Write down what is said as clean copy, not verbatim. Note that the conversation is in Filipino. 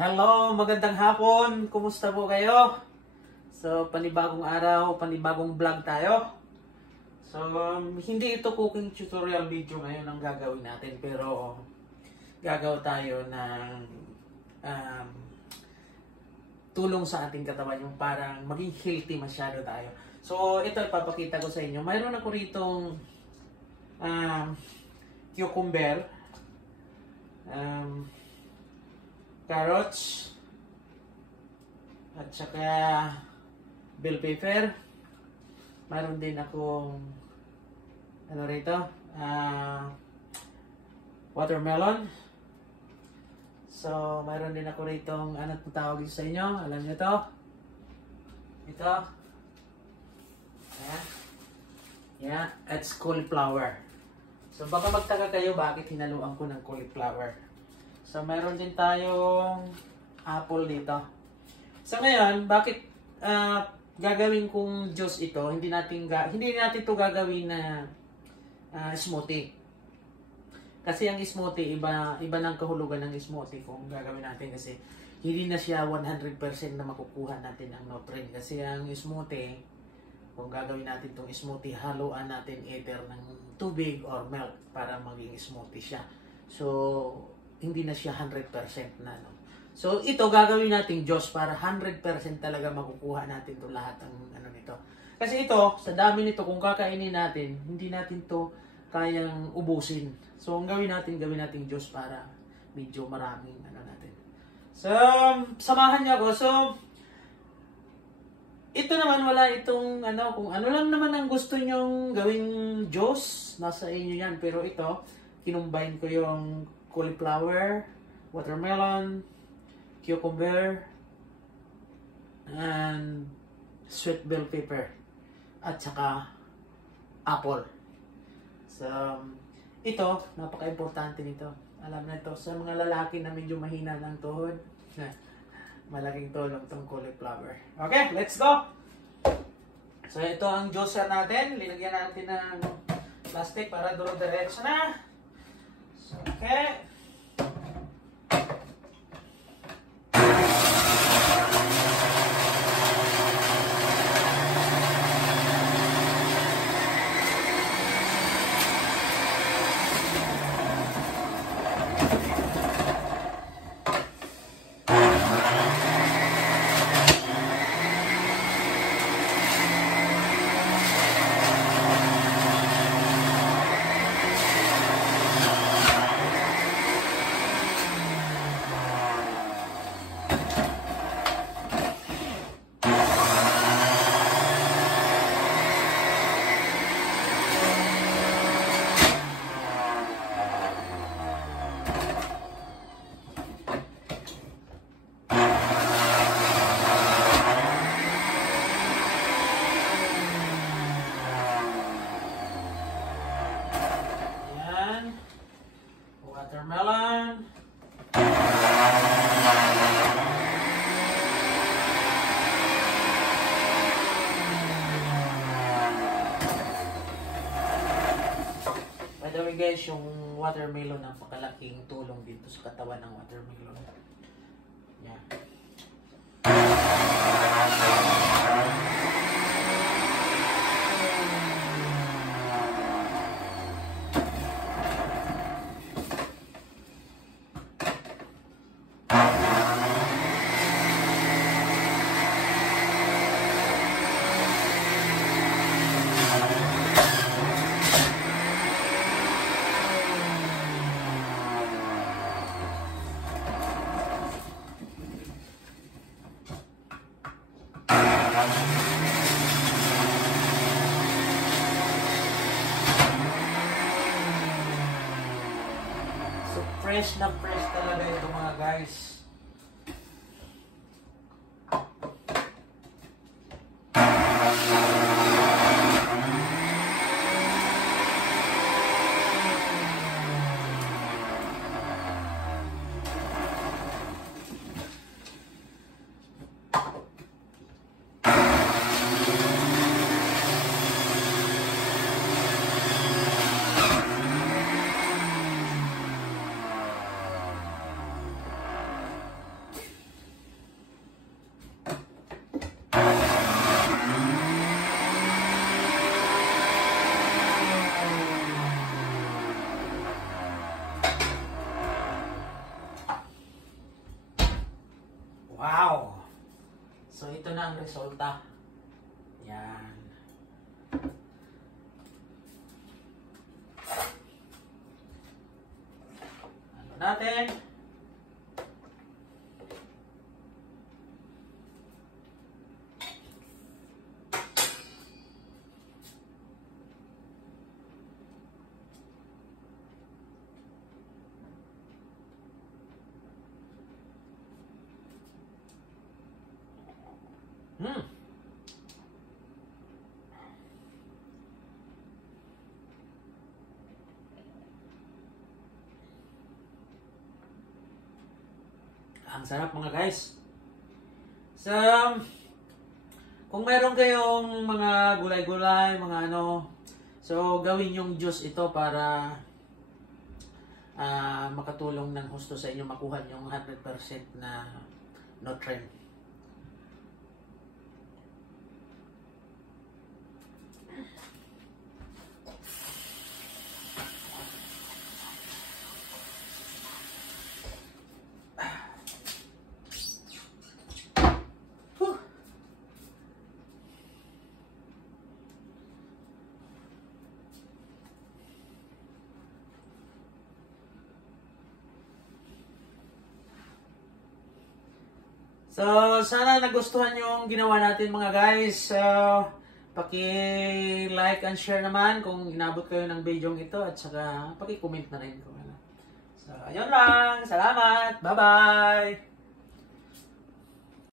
Hello, magandang hapon. Kumusta po kayo? So, panibagong araw, panibagong vlog tayo. So, hindi ito cooking tutorial video ngayon ang gagawin natin, pero gagawa tayo ng tulong sa ating katawan, yung parang maging healthy masyado tayo. So, ito ipapakita ko sa inyo. Mayroon ako ritong cucumber, carrots, at saka bell pepper. Mayroon din akong ano rito, watermelon. So, mayroon din ako rito ano tawag sa inyo, alam niyo to? Ito. Ayan. Yeah, it's cauliflower. So, baka magtaka kayo bakit hinaluan ko ng cauliflower. So, mayroon din tayong apple dito. So, ngayon, bakit gagawin kong juice ito? Hindi natin ito gagawin na smoothie. Kasi ang smoothie, iba ng kahulugan ng smoothie kung gagawin natin. Kasi hindi na siya 100% na makukuha natin ang nutrient. Kasi ang smoothie, kung gagawin natin itong smoothie, haluan natin either ng tubig or milk para maging smoothie siya. So, hindi na siya 100% na. No? So, ito gagawin natin juice para 100% talaga makukuha natin ito lahat ng ano nito. Kasi ito, sa dami nito, kung kakainin natin, hindi natin to kayang ubusin. So, ang gawin natin juice para medyo maraming ano natin. So, samahan niyo ako. So, ito naman wala itong ano, kung ano lang naman ang gusto nyong gawing juice, nasa inyo yan. Pero ito, kinumbine ko yung cauliflower, watermelon, cucumber, and sweet bell pepper, at saka apple. So, ito, napaka-importante nito. Alam na ito, sa mga lalaki na medyo mahina ng tuhod, malaking tulong itong cauliflower. Okay, let's go! So, ito ang juicer natin. Linagyan natin ng plastic para duro-diretso na. So, okay. Watermelon. By the way guys, yung watermelon ang pakalaking tulong dito sa katawan ng watermelon. Yeah. So fresh na fresh talaga ito mga guys. Wow! So, ito na ang resulta. Yan. Ano natin? Ang sarap mga guys. So, kung meron kayong mga gulay-gulay, mga ano, so gawin yung juice ito para makatulong ng husto sa inyo makuha yung 100% na nutrient. So, sana nagustuhan yung ginawa natin mga guys. So, paki-like and share naman kung inabot kayo ng video ito at saka paki-comment na rin kung ano. So, ayun lang. Salamat. Bye-bye.